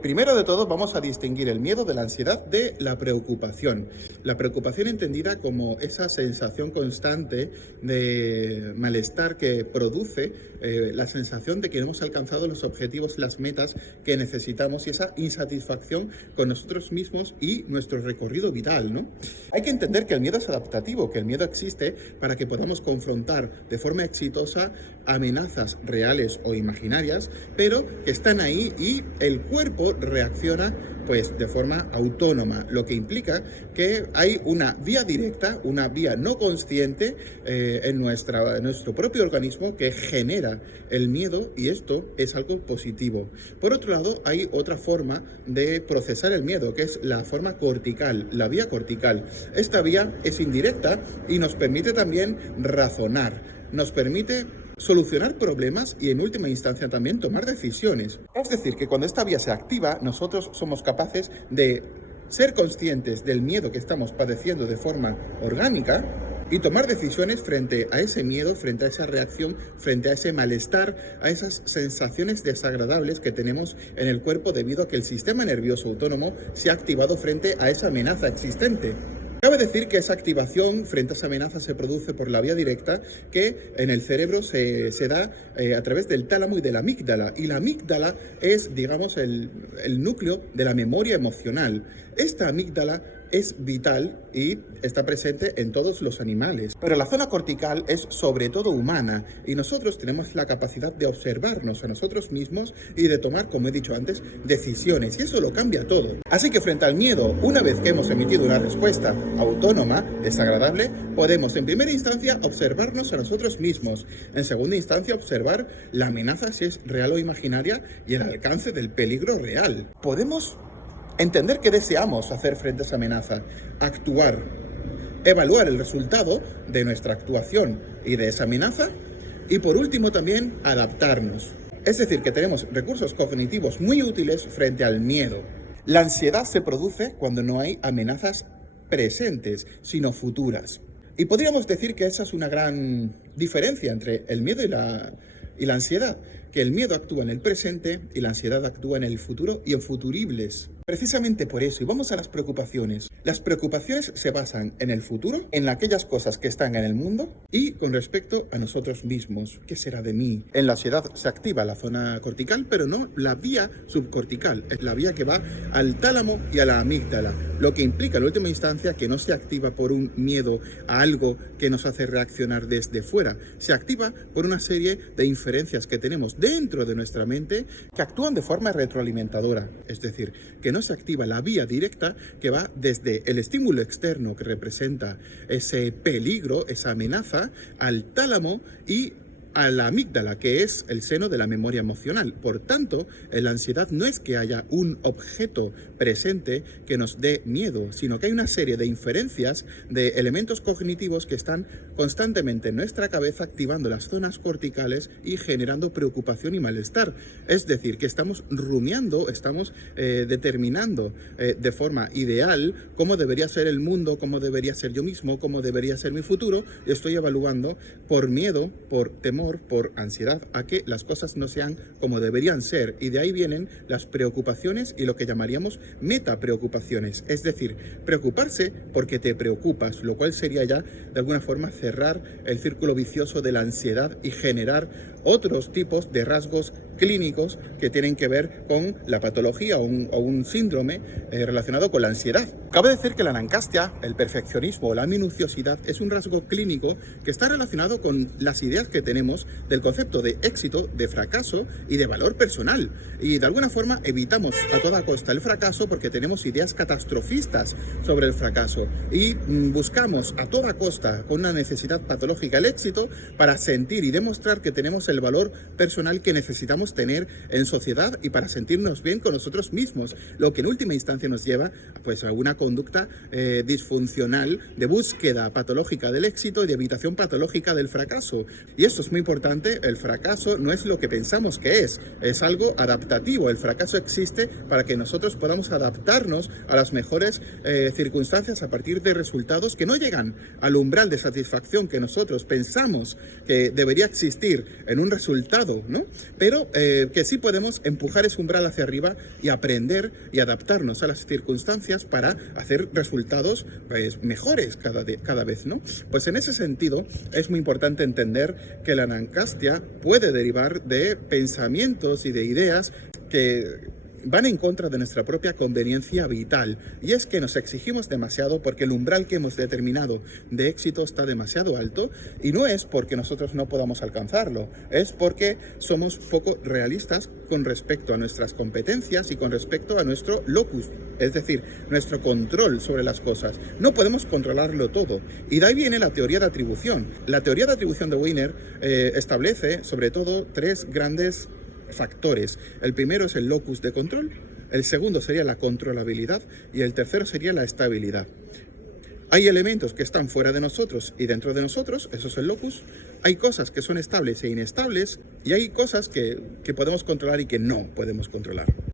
primero de todo vamos a distinguir el miedo de la ansiedad de la preocupación. La preocupación entendida como esa sensación constante de malestar que produce la sensación de que no hemos alcanzado los objetivos, las metas que necesitamos y esa insatisfacción con nosotros mismos y nuestro recorrido vital, ¿no? Hay que entender que el miedo es adaptativo, que el miedo existe para que podamos confrontar de forma exitosa amenazas reales o imaginarias, pero que están ahí y el cuerpo reacciona pues de forma autónoma, lo que implica que hay una vía directa, una vía no consciente en nuestro propio organismo que genera el miedo, y esto es algo positivo. Por otro lado, hay otra forma de procesar el miedo, que es la forma cortical, la vía cortical. Esta vía es indirecta y nos permite también razonar, nos permite solucionar problemas y en última instancia también tomar decisiones. Es decir, que cuando esta vía se activa, nosotros somos capaces de ser conscientes del miedo que estamos padeciendo de forma orgánica y tomar decisiones frente a ese miedo, frente a esa reacción, frente a ese malestar, a esas sensaciones desagradables que tenemos en el cuerpo debido a que el sistema nervioso autónomo se ha activado frente a esa amenaza existente. Cabe decir que esa activación frente a esa amenaza se produce por la vía directa que en el cerebro se da a través del tálamo y de la amígdala. Y la amígdala es, digamos, el núcleo de la memoria emocional. Esta amígdala es vital y está presente en todos los animales. Pero la zona cortical es sobre todo humana y nosotros tenemos la capacidad de observarnos a nosotros mismos y de tomar, como he dicho antes, decisiones, y eso lo cambia todo. Así que frente al miedo, una vez que hemos emitido una respuesta autónoma, desagradable, podemos en primera instancia observarnos a nosotros mismos, en segunda instancia observar la amenaza si es real o imaginaria y el alcance del peligro real. Podemos entender qué deseamos hacer frente a esa amenaza, actuar, evaluar el resultado de nuestra actuación y de esa amenaza y por último también adaptarnos. Es decir, que tenemos recursos cognitivos muy útiles frente al miedo. La ansiedad se produce cuando no hay amenazas presentes, sino futuras. Y podríamos decir que esa es una gran diferencia entre el miedo y la ansiedad, que el miedo actúa en el presente y la ansiedad actúa en el futuro y en futuribles. Precisamente por eso, y vamos a las preocupaciones. Las preocupaciones se basan en el futuro, en aquellas cosas que están en el mundo y con respecto a nosotros mismos. ¿Qué será de mí? En la ansiedad se activa la zona cortical, pero no la vía subcortical, es la vía que va al tálamo y a la amígdala, lo que implica en última instancia que no se activa por un miedo a algo que nos hace reaccionar desde fuera, se activa por una serie de inferencias que tenemos dentro de nuestra mente que actúan de forma retroalimentadora, es decir, que no se activa la vía directa que va desde el estímulo externo que representa ese peligro, esa amenaza, al tálamo y a la amígdala, que es el seno de la memoria emocional. Por tanto, en la ansiedad no es que haya un objeto presente que nos dé miedo, sino que hay una serie de inferencias de elementos cognitivos que están constantemente en nuestra cabeza activando las zonas corticales y generando preocupación y malestar. Es decir, que estamos rumiando, estamos determinando de forma ideal cómo debería ser el mundo, cómo debería ser yo mismo, cómo debería ser mi futuro, y estoy evaluando por miedo, por temor, por ansiedad a que las cosas no sean como deberían ser, y de ahí vienen las preocupaciones y lo que llamaríamos metapreocupaciones, es decir, preocuparse porque te preocupas, lo cual sería ya de alguna forma cerrar el círculo vicioso de la ansiedad y generar otros tipos de rasgos clínicos que tienen que ver con la patología o un síndrome relacionado con la ansiedad. Cabe decir que la anancastia, el perfeccionismo o la minuciosidad es un rasgo clínico que está relacionado con las ideas que tenemos del concepto de éxito, de fracaso y de valor personal. Y de alguna forma evitamos a toda costa el fracaso porque tenemos ideas catastrofistas sobre el fracaso y buscamos a toda costa, con una necesidad patológica, el éxito para sentir y demostrar que tenemos el valor personal que necesitamos tener en sociedad y para sentirnos bien con nosotros mismos, lo que en última instancia nos lleva pues a una conducta disfuncional de búsqueda patológica del éxito y de evitación patológica del fracaso. Y esto es muy importante, el fracaso no es lo que pensamos que es algo adaptativo. El fracaso existe para que nosotros podamos adaptarnos a las mejores circunstancias a partir de resultados que no llegan al umbral de satisfacción que nosotros pensamos que debería existir en un resultado, ¿no? Pero que sí podemos empujar ese umbral hacia arriba y aprender y adaptarnos a las circunstancias para hacer resultados pues, mejores cada vez, ¿no? Pues en ese sentido es muy importante entender que la anancastia puede derivar de pensamientos y de ideas que van en contra de nuestra propia conveniencia vital, y es que nos exigimos demasiado porque el umbral que hemos determinado de éxito está demasiado alto, y no es porque nosotros no podamos alcanzarlo, es porque somos poco realistas con respecto a nuestras competencias y con respecto a nuestro locus, es decir, nuestro control sobre las cosas. No podemos controlarlo todo, y de ahí viene la teoría de atribución. La teoría de atribución de Wiener establece sobre todo tres grandes factores. El primero es el locus de control, el segundo sería la controlabilidad y el tercero sería la estabilidad. Hay elementos que están fuera de nosotros y dentro de nosotros, eso es el locus. Hay cosas que son estables e inestables y hay cosas que podemos controlar y que no podemos controlar.